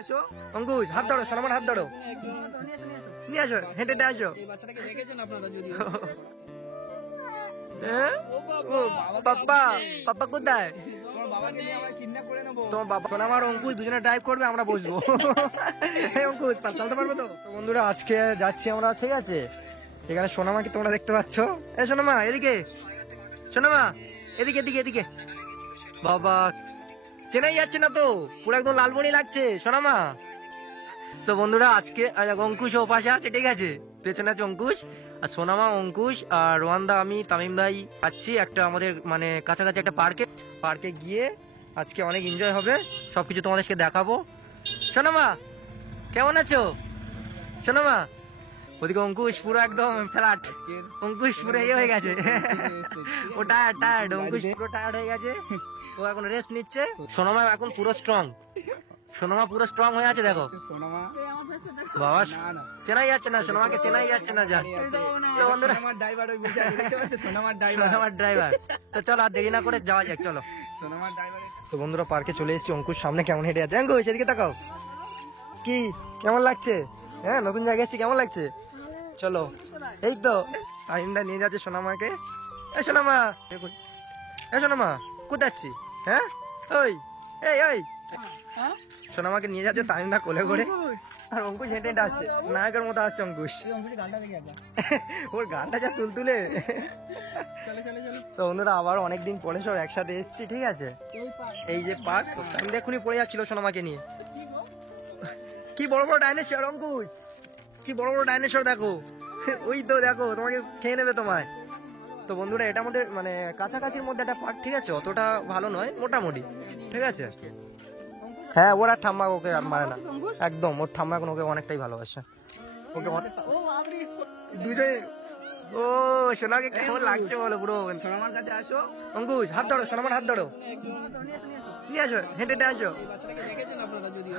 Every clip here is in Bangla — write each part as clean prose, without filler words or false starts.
আসো অঙ্কুশ হাত ধরো, সোনামার হাত ধরো, নিয়ে আসো, হেঁটে হেঁটে আসো। এই বাচ্চাটাকে দেখেছেন আপনারা? যদি পাপ্পা, পাপ্পা কোথায়? তোমার বাবাকে নিয়ে আমরা কিডন্যাপ করে নেবো। তোমার বাবা সোনামার অঙ্কুশ দুজনে ড্রাইভ করবে, আমরা বসবো। অঙ্কুশ চালাতে পারবে তো? বন্ধুরা আজকে যাচ্ছি আমরা, ঠিক আছে? এখানে সোনামাকে তোমরা দেখতে পাচ্ছ। এ সোনামা এদিকে, সোনামা এদিকে এদিকে এদিকে। বাবা চেনাই যাচ্ছে না তো, পুরো একদম লালমণি লাগছে সোনামা। তো বন্ধুরা আজকে অঙ্কুশ ও পাশে আছে, ঠিক আছে? পেছনে আছে অঙ্কুশ আর সোনামা, অঙ্কুশ আর রোয়ান্দা, আমি তামিম ভাই যাচ্ছি একটা আমাদের মানে কাছাকাছি একটা পার্কে গিয়ে আজকে অনেক এনজয় হবে, সবকিছু তোমাদেরকে দেখাবো। সোনামা কেমন আছো? সোনামা ওদিকে অঙ্কুশ পুরো একদম ফ্ল্যাট, অঙ্কুশ পুরো ইয়ে হয়ে গেছে, ও টায়ার্ড, অঙ্কুশ পুরো টায়ার্ড হয়ে গেছে, ও এখন রেস্ট নিচ্ছে। সোনামা এখন পুরো স্ট্রং, সোনামা পুরো স্ট্রং হয়ে আছে, দেখো সোনামা বাবা না চেনাই যাচ্ছে না, সোনামাকে চেনাই যাচ্ছে না। জাস্ট তো বন্ধুরা সোনামার ড্রাইভার ওই বসে আছে, দেখতে পাচ্ছ? সোনামার ড্রাইভার, সোনামার ড্রাইভার। তো চলো আর দেরি না করে যাওয়া যাক, চলো। সোনামার ড্রাইভার। তো বন্ধুরা পার্কে চলে এসেছি, অঙ্কুশ সামনে কেমন হেঁটে আছে, অঙ্কুশ এদিকে তাকাও, কি কেমন লাগছে? হ্যাঁ নতুন জায়গায় এসেছি, কেমন লাগছে? চলো এই তো টাইমটা নিয়ে যাচ্ছে সোনামাকে। এ সোনামা, এ সোনামা কোথায় যাচ্ছি? হ্যাঁ ওই এই ওই সোনামাকে নিয়ে যাচ্ছে টাইমটা কোলে করে, আর অঙ্কুশ হেঁটে হেঁটে আসছে, নায়কের মতো আসছে অঙ্কুশ। ওর গানটা যা তুলতুলে। তো অন্যরা আবার অনেকদিন পরে সব একসাথে এসেছি, ঠিক আছে? এই যে পার্ক, আমি এখনই পড়ে যাচ্ছিল সোনামাকে নিয়ে। কি বড় বড় ডাইনোসর অঙ্কুশ, কি বড় বড় ডাইনোসর দেখো, ওই তো দেখো তোমাকে খেয়ে নেবে তোমায়। তো বন্ধুরা এটা আমাদের মানে কাছাকাছির মধ্যে একটা পার্ক, ঠিক আছে? অতটা ভালো নয়, মোটামুটি, ঠিক আছে? হ্যাঁ ওর আর ঠাম্মা ওকে আর মারে না, একদম ওর ঠাম্মা এখন ওকে অনেকটাই ভালোবাসে, ওকে দুজনে। ও সোনাকে কেমন লাগছে বলো পুরো? সোনামার কাছে আসো অঙ্কুশ হাত ধরো, সোনামার হাত ধরো, নিয়ে আসো, হেঁটে হেঁটে আসো। এই বাচ্চাটাকে দেখেছেন আপনারা? যদি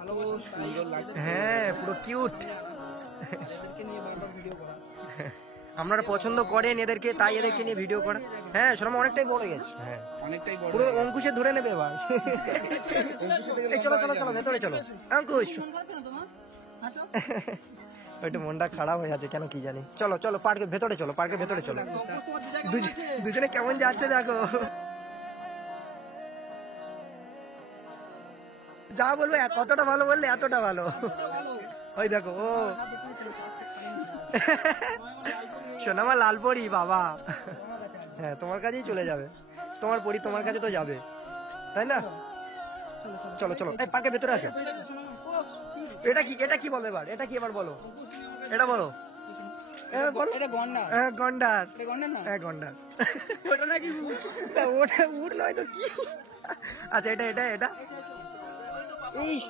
ভালো সুন্দর লাগছে, হ্যাঁ পুরো কিউট, এদেরকে নিয়ে বারবার ভিডিও করা। আপনারা পছন্দ করেন এদেরকে, তাই এদেরকে নিয়ে ভিডিও করা। হ্যাঁ সোনামা অনেকটাই বড় গেছে, হ্যাঁ অনেকটাই বড়। পুরো অঙ্কুশে ধরে নেবে এবার। এই চলো চলো চলো ভেতরে চলো অঙ্কুশ। ওইটা মনটা খারাপ হয়ে আছে কেন কি জানি। চলো চলো পার্কের ভেতরে চলো, পার্কের ভেতরে চলো। দুজনে কেমন যাচ্ছে দেখো, যা বলবো কতটা ভালো বললে এতটা ভালো। ওই দেখো ও সোনামা লাল পরি বাবা, হ্যাঁ তোমার কাছেই চলে যাবে, তোমার পরি তোমার কাছে তো যাবে, তাই না? চলো চলো এই পার্কের ভেতরে আসো। এটা কি বলো এবার, এটা কি এবার বলো, এটা বলো। এটা গন্ডার, হ্যাঁ গন্ডার, এটা গন্ডার না? হ্যাঁ গন্ডার। ওটা নাকি ওটা উড় নয় তো কি? আচ্ছা এটা এটা এটা ইস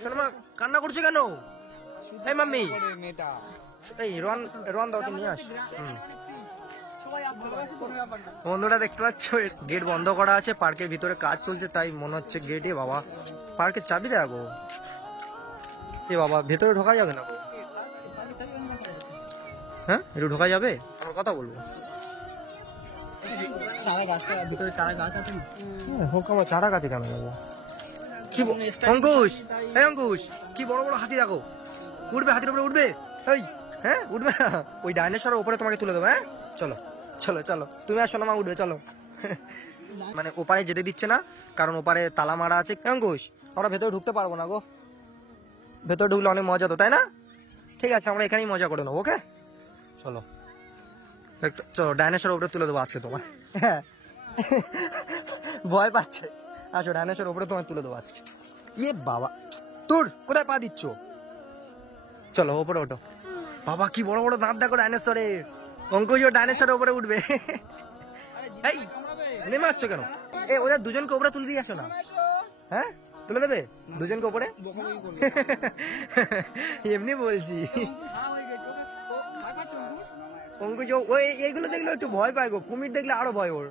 সোনামা কান্না করছে কেন? এই মাম্মি মেয়েটা এই রন দাও, নিয়ে আস। বন্ধুরা দেখতে পাচ্ছ গেট বন্ধ করা আছে, পার্কের ভিতরে কাজ চলছে, তাই মনে হচ্ছে গেটে বাবা পার্কের চাবি দেখো। এ বাবা ভেতরে ঢোকা যাবে না? হ্যাঁ একটু ঢোকা যাবে? আমার কথা বলবো। চারা গাছটা ভিতরে, চারা গাছ আছে না? হোক আমার চারা গাছে কেন যাবো? কি অঙ্কুশ, এই অঙ্কুশ কি বড় বড় হাতি দেখো, উঠবে হাতির উপরে উঠবে, এই হ্যাঁ উঠবে না, ওই ডাইনোসরের উপরে তোমাকে তুলে দেবো। হ্যাঁ চলো চলো চলো তুমি আর সোনামা উঠবে, চলো। মানে ওপারে যেতে দিচ্ছে না, কারণ ওপারে তালা মারা আছে। অঙ্কুশ আমরা ভেতরে ঢুকতে পারবো না গো, ভেতরে ঢুকলে অনেক মজা তো, তাই না? ঠিক আছে আমরা এখানেই মজা করে নেবো, ওকে চলো। চলো ডাইনোসরের উপরে তুলে দেবো আজকে তোমার, হ্যাঁ ভয় পাচ্ছে, আসো ডাইনোসরের উপরে তোমার তুলে দেবো আজকে। ইয়ে বাবা তোর কোথায় পা দিচ্ছ? চলো ওপরে ওঠো। বাবা কি বড় বড় দাঁত দেখো ডাইনোসরের, অঙ্কুশ ডাইনোসরের উপরে উঠবে। এই নেমে আসছো কেন? এ ওদের দুজনকে উপরে তুলে দিয়ে আসো না। হ্যাঁ তুলে দেবে দুজনকে উপরে? এমনি বলছি। অঙ্কুশ ওই এইগুলো দেখলে একটু ভয় পায় গো, কুমির দেখলে আরো ভয় ওর।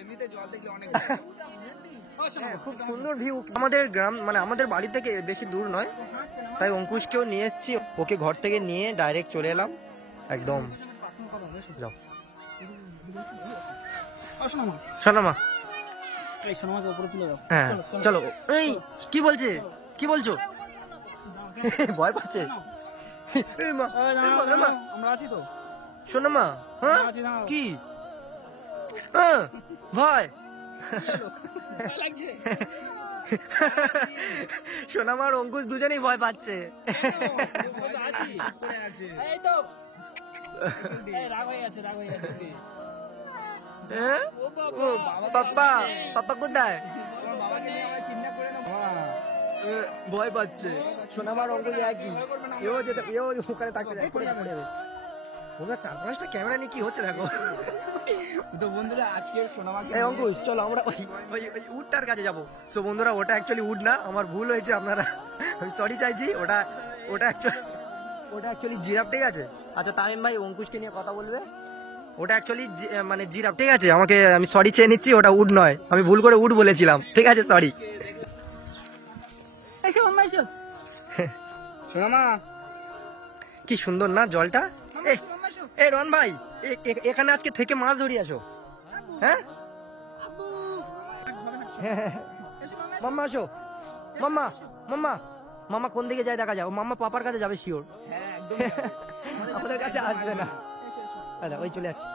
এমনিতে জল দেখলে অনেক খুব সুন্দর ভিউ। আমাদের গ্রাম মানে আমাদের বাড়ি থেকে বেশি দূর নয়, তাই অঙ্কুশকেও নিয়ে এসেছি, ওকে ঘর থেকে নিয়ে ডাইরেক্ট চলে এলাম একদম। যাও সোনামা এই সোনামাকে উপরে তুলে দাও। হ্যাঁ চলো। এই কি বলছে, কি বলছো? ভয় পাচ্ছে। এই মা, এই দাঁড়াও, এই মা, এই মা। দাঁড়াও, আমরা আছি তো। সোনামা, হ্যাঁ আমরা আছি, দাঁড়াও। কি হ্যাঁ, ভয়? ভয় লাগছে। সোনামা আর অঙ্কুশ দুজনেই ভয় পাচ্ছে। আমরা তো আছি, উপরে আছে। এই তো। এই রাগ হয়ে গেছে, রাগ হয়ে গেছে। হ্যাঁ? ও বাবা, ও, পাপ্পা, পাপ্পা কোথায়? আমার বাবাকে নিয়ে আমায় চিন্তা করে না। ভয় পাচ্ছে। সোনামার অঙ্কুশ একই। এও ওখানে থাকতে যায়, পড়ে যাবে। ওরা 4-5টা ক্যামেরা নিয়ে কি হচ্ছে দেখো। তো বন্ধুরা আজকে সোনামাকে এই অঙ্কুশ চলো আমরা ওই উডটার কাছে যাবো। তো বন্ধুরা ওটা অ্যাকচুয়ালি উড না, আমার ভুল হয়েছে, আপনারা আমি সরি চাইছি। ওটা অ্যাকচুয়ালি জিরাফ, ঠিক আছে? আচ্ছা তামিম ভাই অঙ্কুশকে নিয়ে কথা বলবে। ওটা অ্যাকচুয়ালি মানে জিরাফ, ঠিক আছে? আমি সরি চেয়ে নিচ্ছি, ওটা উড নয়, আমি ভুল করে উড বলেছিলাম, ঠিক আছে? সরি। এসো মাম্মা এসো। সোনামা কি সুন্দর না জলটা। এই মাম্মা এসো। এই রন ভাই, এখানে আজকে থেকে মাছ ধরি আসো। হ্যাঁ আব্বু এসো মাম্মা এসো। মাম্মা আসো। মাম্মা, মাম্মা, মাম্মা কোন দিকে যায় দেখা যাও। মাম্মা পাপার কাছে যাবে শিওর, হ্যাঁ একদম আমাদের কাছে আসবে না। এসো এসো। আচ্ছা ওই চলে যাচ্ছে।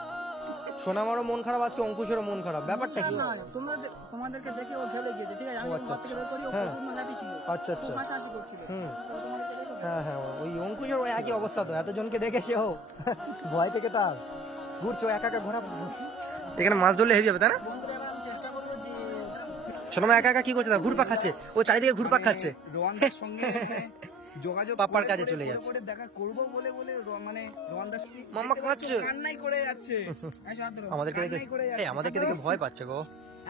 সোনামারও মন খারাপ আজকে, অঙ্কুশেরও মন খারাপ। ব্যাপারটা কি? তোমাদেরকে দেখে ও খেলে গিয়েছে, ঠিক আছে? আমি ও আচ্ছা, ঘর থেকে বের করি, ও হ্যাঁ। প্রচুর হাসি ছিল। আচ্ছা আচ্ছা। খুব হাসাহাসি করছিল। হুম। তো তোমাদেরকে দেখে হ্যাঁ হ্যাঁ, ওই অঙ্কুশের ওই একই অবস্থা তো, এতজনকে দেখে সেও ভয় থেকে তার ঘুরছো একা একা ঘোরা। এখানে মাছ ধরলে হেভি হবে তাই না? বন্ধুরা এবার আমি চেষ্টা করবো যে সোনামা একা একা কি করছে? ঘুরপাক খাচ্ছে, ও চারিদিকে ঘুরপাক খাচ্ছে। রোয়ানদার সঙ্গে যোগাযোগ পাপার করে কাছে করে চলে করে যাচ্ছে। করে দেখা করব বলে বলে মানে রোয়ানদার মাম্মা কাঁদছে। কান্নাই করে যাচ্ছে। আমাদেরকে দেখে, কান্নাই করে এই যাচ্ছে। আমাদেরকে দেখে ভয় পাচ্ছে গো।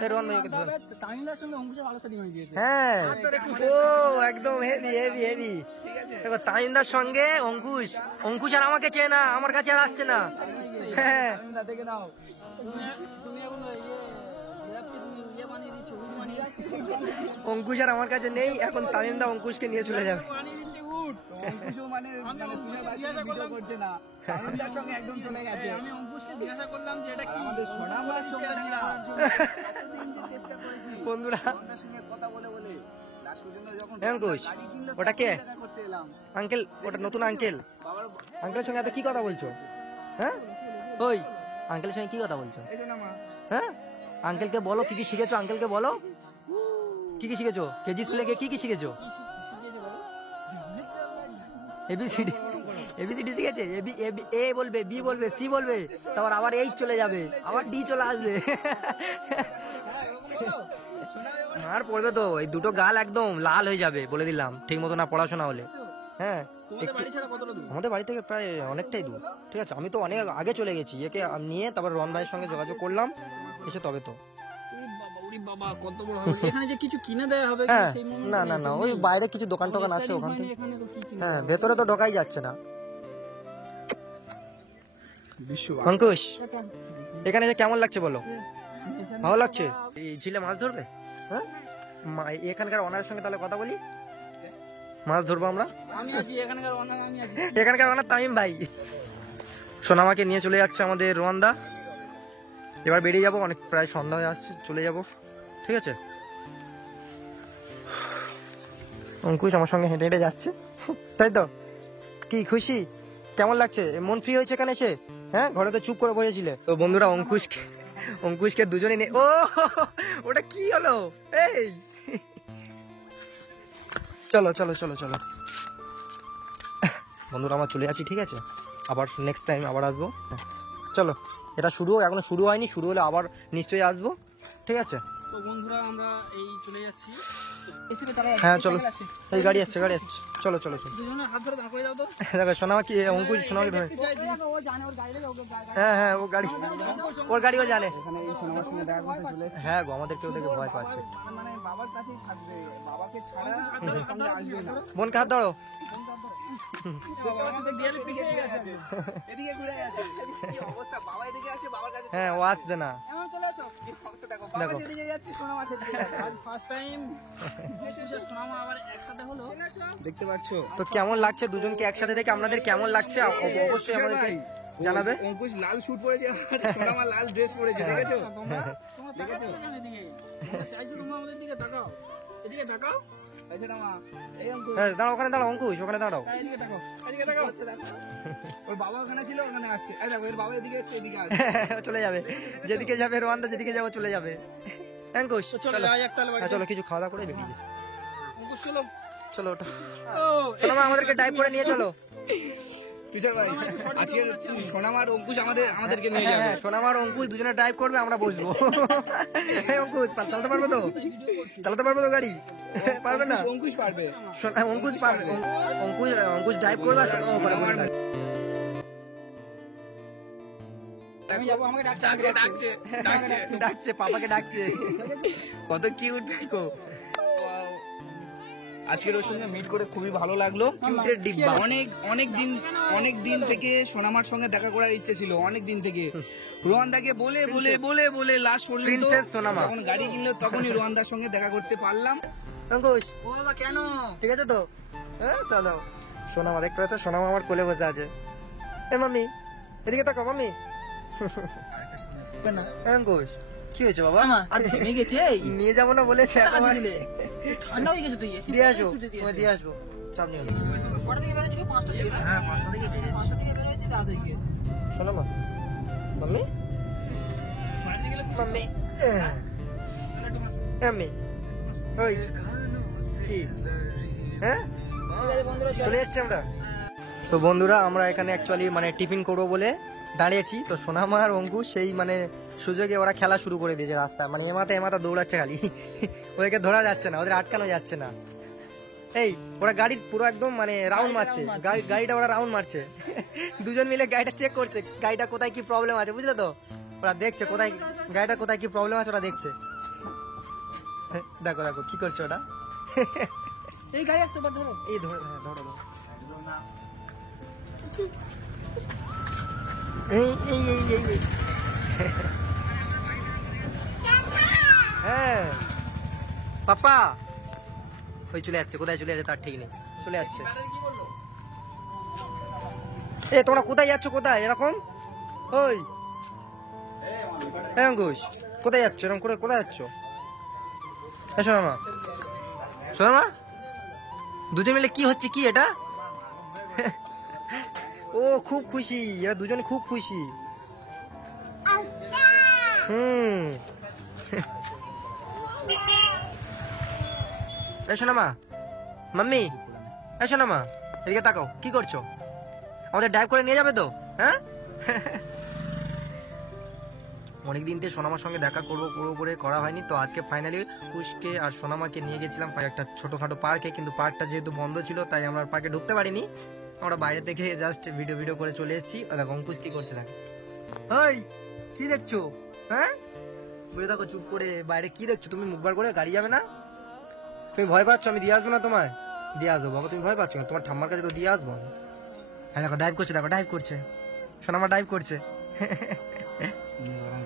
এই রোহন ভাই ওকে ধরুন। তামিলনাড়ুর সঙ্গে অঙ্কুশের ভালো সেটিং হয়ে গিয়েছে। হ্যাঁ ও একদম হেভি হেভি হেভি। ঠিক আছে? দেখো তামিমদার সঙ্গে অঙ্কুশ, অঙ্কুশ আর আমাকে চেয়ে না, আমার কাছে আর আসছে না। হ্যাঁ তামিলদা দেখে নাও। তুমি এখন বিরাটকে তুমি বানিয়ে দিচ্ছ, উট বানিয়ে দিচ্ছ। অঙ্কুশ আর আমার কাছে নেই, এখন তামিমদা অঙ্কুশকে নিয়ে চলে যাবে। বানিয়ে দিচ্ছে উট। অঙ্কুশও মানে তুমি জিজ্ঞাসা করলাম করছে না। তামিলদার সঙ্গে একদম চলে গেছে। আমি অঙ্কুশকে জিজ্ঞাসা করলাম যে এটা কি আমাদের সোনামার সঙ্গে কতদিন যে চেষ্টা করেছি বন্ধুরা ওনার সঙ্গে কথা বলে বলে লাস্ট পর্যন্ত যখন অঙ্কুশ, গাড়ি কিনলো ওটা কে? দেখা করতে এলাম। আঙ্কেল, ওটা নতুন আঙ্কেল। বাবার আঙ্কেলের সঙ্গে এত কি কথা বলছো? হ্যাঁ ওই আঙ্কেলের সঙ্গে কি কথা বলছো? এই জন্য মা হ্যাঁ আঙ্কেলকে বলো কি কি শিখেছো, আঙ্কেলকে বলো কি কি শিখেছো, কেজি স্কুলে গিয়ে কি কি শিখেছো? শিখিয়েছে বলো। এবিসিডি, এবিসিডি শিখেছে? এ বলবে, বি বলবে, সি বলবে, তারপর আবার এইচ চলে যাবে, আবার ডি চলে আসবে। মার পড়বে তো, এই দুটো গাল একদম লাল হয়ে যাবে বলে দিলাম, ঠিক মতো না পড়াশোনা হলে। হ্যাঁ তোমাদের বাড়ি ছাড়া কতটা দূর? আমাদের বাড়ি থেকে প্রায় অনেকটাই দূর, ঠিক আছে? আমি তো অনেক আগে চলে গেছি, একে নিয়ে তারপর রন ভাইয়ের সঙ্গে যোগাযোগ করলাম, এসে তবে তো। ওরে বাবা কত বড় হবে। এখানে যে কিছু কিনে দেয়া হবে হ্যাঁ সেই moment না না না, ওই নেই। বাইরে কিছু দোকান টোকান আছে ওখান থেকে। এখানে তো কি কিনে হ্যাঁ ভেতরে তো ঢোকাই যাচ্ছে না। বিশ্ব অঙ্কুশ এখানে এসে কেমন লাগছে বলো? ভালো লাগছে? এই ঝিলে মাছ ধরবে? হ্যাঁ এখানকার ওনারের সঙ্গে তাহলে কথা বলি, মাছ ধরবো আমরা। আমি আছি এখানকার ওনার, আমি আছি। এখানকার ওনার তামিম ভাই। সোনামাকে নিয়ে চলে যাচ্ছে আমাদের রোয়ান্দা। এবার বেরিয়ে যাবো, অনেক প্রায় সন্ধ্যা হয়ে আসছে, চলে যাব, ঠিক আছে? অঙ্কুশ আমার সঙ্গে হেঁটে হেঁটে যাচ্ছে, তাই তো? কি খুশি? কেমন লাগছে? মন ফ্রি হয়েছে এখানে এসে? হ্যাঁ ঘরে তো চুপ করে বসেছিলে। তো বন্ধুরা অঙ্কুশকে দুজনে নিয়ে, ও ওটা কি হলো? এই চলো চলো চলো চলো বন্ধুরা, আমরা চলে যাচ্ছি, ঠিক আছে? আবার নেক্সট টাইম আবার আসবো। চলো, এটা শুরু, এখনো শুরু হয়নি, শুরু হলে আবার নিশ্চয়ই আসবো, ঠিক আছে? তো বন্ধুরা আমরা এই চলে যাচ্ছি। হ্যাঁ চলো, এই গাড়ি আসছে, গাড়ি আসছে, চলো চলো চলো। দুজনের হাত ধরে দাঁড় করে দাও তো। দেখো সোনামা কি, অঙ্কুশ সোনামাকে ধরে। ও জানে ওর গাড়ি লেগে ওকে হ্যাঁ হ্যাঁ, ওর গাড়িও জানে। এখানে এই সোনামার সঙ্গে দেখা করতে চলে এসেছে। হ্যাঁ গো, আমাদের কেউ দেখে ভয় পাচ্ছে। মানে বাবার কাছেই থাকবে, বাবাকে ছাড়া ওর সঙ্গে আসবে না। বোনকে হাত ধরো। আমাদের গেলে পিছিয়ে গেছে, এদিকে ঘুরে গেছে। কি অবস্থা, বাবা এদিকে আসে, বাবার কাছে হ্যাঁ ও আসবে না। এমন চলে আসো। কি অবস্থা দেখো, বাবা দেখো। যেদিকে যাচ্ছে সোনামা সেদিকে যাচ্ছে। আজ ফার্স্ট টাইম সোনামা আবার একসাথে হলো, দেখতে পাচ্ছো? তো কেমন লাগছে দুজনকে একসাথে দেখে, আপনাদের কেমন লাগছে অবশ্যই আমাদেরকে জানাবে। অঙ্কুশ লাল স্যুট পরেছে আর সোনামা লাল ড্রেস পরেছে, দেখেছো? দেখেছো? চাইছো তোমরা আমাদের দিকে তাকাও, এদিকে তাকাও। এই সোনামা, এই অঙ্কুশ, দাঁড়াও ওখানে, দাঁড়াও অঙ্কুশ ওখানে দাঁড়াও। এদিকে তাকাও, এদিকে তাকাও। ওর বাবা ওখানে ছিল, ওখানে আসছে। এই দেখো এর বাবা এদিকে এসছে, এদিকে আসছে। চলে যাবে, যেদিকে যাবে রোয়ান্দা যেদিকে যাবো চলে যাবে। অঙ্কুশ চলো যাওয়া যাক তাহলে বাড়িতে। চলো কিছু খাওয়া দাওয়া করে বেরিয়ে যাই। অঙ্কুশ চলো। চলো ওটা ও সোনামা আমাদেরকে ডাইভ করে নিয়ে চলো। কিশোর ভাই, আজকে সোনামার অঙ্কুশ আমাদেরকে নিয়ে যাবে। সোনামার অঙ্কুশ দুজনে ড্রাইভ করবে, আমরা বসবো। এই অঙ্কুশ চালাতে পারবো তো? চালাতে পারবো তো গাড়ি? পারবে না? অঙ্কুশ পারবে। অঙ্কুশ পারবে, অঙ্কুশ ড্রাইভ করবে আর সোনামা ওখানে বসে থাকবে। আমি যাবো, আমাকে ডাকছে। ডাকছে, পাপাকে ডাকছে। কত কিউট দেখো। আজকের ওর সঙ্গে মিট করে খুবই ভালো লাগলো। কিউটের ডিব্বা। অনেক দিন থেকে সোনামার সঙ্গে দেখা করার ইচ্ছে ছিল, অনেক দিন থেকে। রোহানদাকে বলে লাস্ট পর্যন্ত প্রিন্সেস সোনামা যখন গাড়ি কিনলো তখনই রোহানদার সঙ্গে দেখা করতে পারলাম। অঙ্কুশ ও বাবা কেন? ঠিক আছে তো? হ্যাঁ চলো। সোনামা দেখতে পাচ্ছ, সোনামা আমার কোলে বসে আছে। এ মাম্মি এদিকে তাকাও মাম্মি। অঙ্কুশ কি হয়েছে বাবা? ঘেমে গেছে। নিয়ে যাবো না বলেছে, ঠান্ডা হয়ে গেছে, তুই এসি দিয়ে আসো, দিয়ে আসবো, চাপ নিও না। কটা থেকে বেরোচ্ছে? 5টা থেকে। হ্যাঁ 5টা থেকে বেরিয়েছি। 5টা থেকে বের হয়েছে, রাত হয়ে গিয়েছে। সোনামা মাম্মি মাম্মি মাম্মি ওই কি হ্যাঁ চলে যাচ্ছি আমরা। তো বন্ধুরা আমরা এখানে অ্যাকচুয়ালি মানে টিফিন করবো বলে দাঁড়িয়েছি। তো সোনামা আর অঙ্কুশ সেই মানে সুযোগে ওরা খেলা শুরু করে দিয়েছে রাস্তায়, মানে এমাথা দৌড়াচ্ছে খালি। ওদেরকে ধরা যাচ্ছে না, ওদের আটকানো যাচ্ছে না। এই ওরা গাড়ি পুরো একদম মানে রাউন্ড মারছে, গাড়িটা ওরা রাউন্ড মারছে। দুজন মিলে গাড়িটা চেক করছে, গাড়িটা কোথায় কি প্রবলেম আছে, বুঝলে তো? ওরা দেখছে কোথায় গাড়িটা কোথায় কি প্রবলেম আছে, ওরা দেখছে। দেখো দেখো কি করছে ওটা। এই গাড়ি আসতে পারে, ধরো। এই ধরো, হ্যাঁ ধরো ধরো। এই এই এই এই এই। হ্যাঁ পাপা ওই চলে যাচ্ছে, কোথায় চলে যাচ্ছে তার ঠিক নেই, চলে যাচ্ছে। এ তোমরা কোথায় যাচ্ছ, কোথায় এরকম? ওই অঙ্কুশ কোথায় যাচ্ছ, এরকম করে কোথায় যাচ্ছ? সোনামা সোনামা দুজন মিলে কি হচ্ছে, কি এটা? ও খুব খুশি, এরা দুজন খুব খুশি। এই সোনামা মাম্মি, এই সোনামা এদিকে তাকাও, কি করছো? আমাদের ড্রাইভ করে নিয়ে যাবে তো? হ্যাঁ অনেকদিন থেকে সোনামার সঙ্গে দেখা করবো করে করা হয়নি, তো আজকে ফাইনালি কুশকে আর সোনামাকে নিয়ে গেছিলাম একটা ছোটখাটো পার্কে, কিন্তু পার্কটা যেহেতু বন্ধ ছিল তাই আমরা পার্কে ঢুকতে পারিনি। আমরা বাইরে থেকে জাস্ট ভিডিও করে চলে এসেছি। দেখো অঙ্কুশ কি করছে, দেখ। ওই কি দেখছো? হ্যাঁ বলে দেখো চুপ করে, বাইরে কি দেখছো তুমি? মুখ বার করে গাড়ি যাবে না? তুমি ভয় পাচ্ছ? আমি দিয়ে আসবো না তোমায়? দিয়ে আসবো বাবা, তুমি ভয় পাচ্ছ না? তোমার ঠাম্মার কাছে তো দিয়ে আসবো। হ্যাঁ দেখো ড্রাইভ করছে, দেখো ড্রাইভ করছে, সোনামা ড্রাইভ করছে।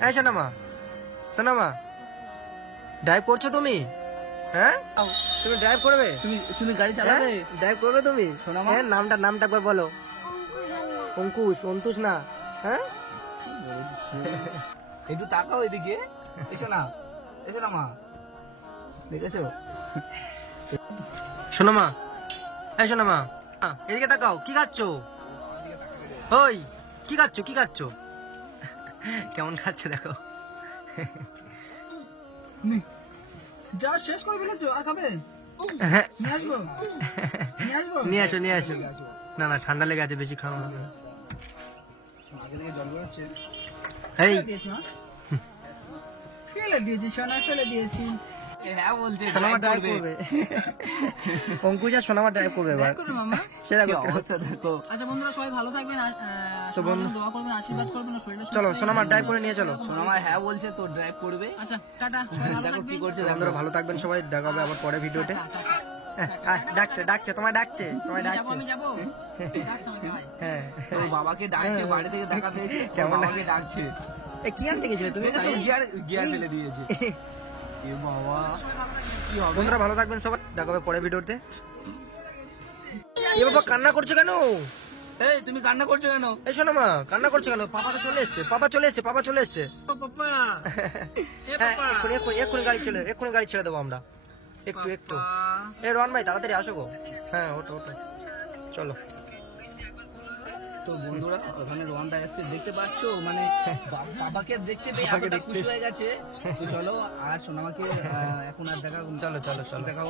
এই সোনামা সোনামা ড্রাইভ করছো তুমি? হ্যাঁ তুমি ড্রাইভ করবে? তুমি গাড়ি চালাবে? ড্রাইভ করবে তুমি? সোনামা? হ্যাঁ নামটা একবার বলো। অঙ্কুশ, অন্তুষ না? হ্যাঁ একটু তাকাও এদিকে। এসো না, এসো না মা, দেখেছো? সোনামা, এই সোনামা এদিকে তাকাও, কি খাচ্ছো? ওই কি খাচ্ছো, কি খাচ্ছো? কেমন খাচ্ছে দেখো। যা শেষ করে ফেলেছো, আর খাবে? নিয়ে আসবো, নিয়ে আসো নিয়ে আসো। না না ঠান্ডা লেগে আছে, বেশি খাওয়া হবে। আগে থেকে জল বেরোচ্ছে। এই ফেলে দিয়েছি সোনা, ফেলে দিয়েছি। হ্যাঁ বলছে সোনামা ড্রাইভ করবে। অঙ্কুশ আর সোনামা ড্রাইভ করবে এবার। মামা সেরকম অবস্থা দেখো। আচ্ছা বন্ধুরা সবাই ভালো থাকবেন, দোয়া করবেন, আশীর্বাদ করবেন, শরীরে চলো সোনামা ড্রাইভ করে নিয়ে চলো। সোনামা হ্যাঁ বলছে তো ড্রাইভ করবে। আচ্ছা টাটা, দেখো কি করছে। বন্ধুরা ভালো থাকবেন সবাই, দেখা হবে আবার পরে ভিডিওতে। ডাকছে ডাকছে তোমায়, ডাকছে তোমায়, ডাকছে। আমি যাবো, ডাকছে আমাকে ভাই। হ্যাঁ ওর বাবাকে ডাকছে, বাড়ি থেকে দেখা পেয়েছে, কেমন বাবাকে ডাকছে। এ কি আনতে গেছিলে তুমি? গিয়ার ফেলে দিয়েছে। এ বাবা কি হবে। বন্ধুরা ভালো থাকবেন সবাই, দেখা হবে পরে ভিডিওতে। এ বাবা কান্না করছো কেন? এই তুমি কান্না করছো কেন? এই শোনো মা, কান্না করছো কেন? পাপা তো চলে এসছে, পাপা চলে এসছে, পাপা চলে এসছে। পাপা হ্যাঁ, এক্ষুনি গাড়ি ছেড়ে দেবো আমরা। একটু এই রোহন ভাই তাড়াতাড়ি আসো গো। হ্যাঁ, ওটো চলো। তো বন্ধুরা ওখানে রোহানদা এসছে, দেখতে পাচ্ছ মানে বাবাকে দেখতে পেয়ে এতটা খুশি হয়ে গেছে। তো চলো আর সোনামাকে এখন আর দেখা, চলো দেখা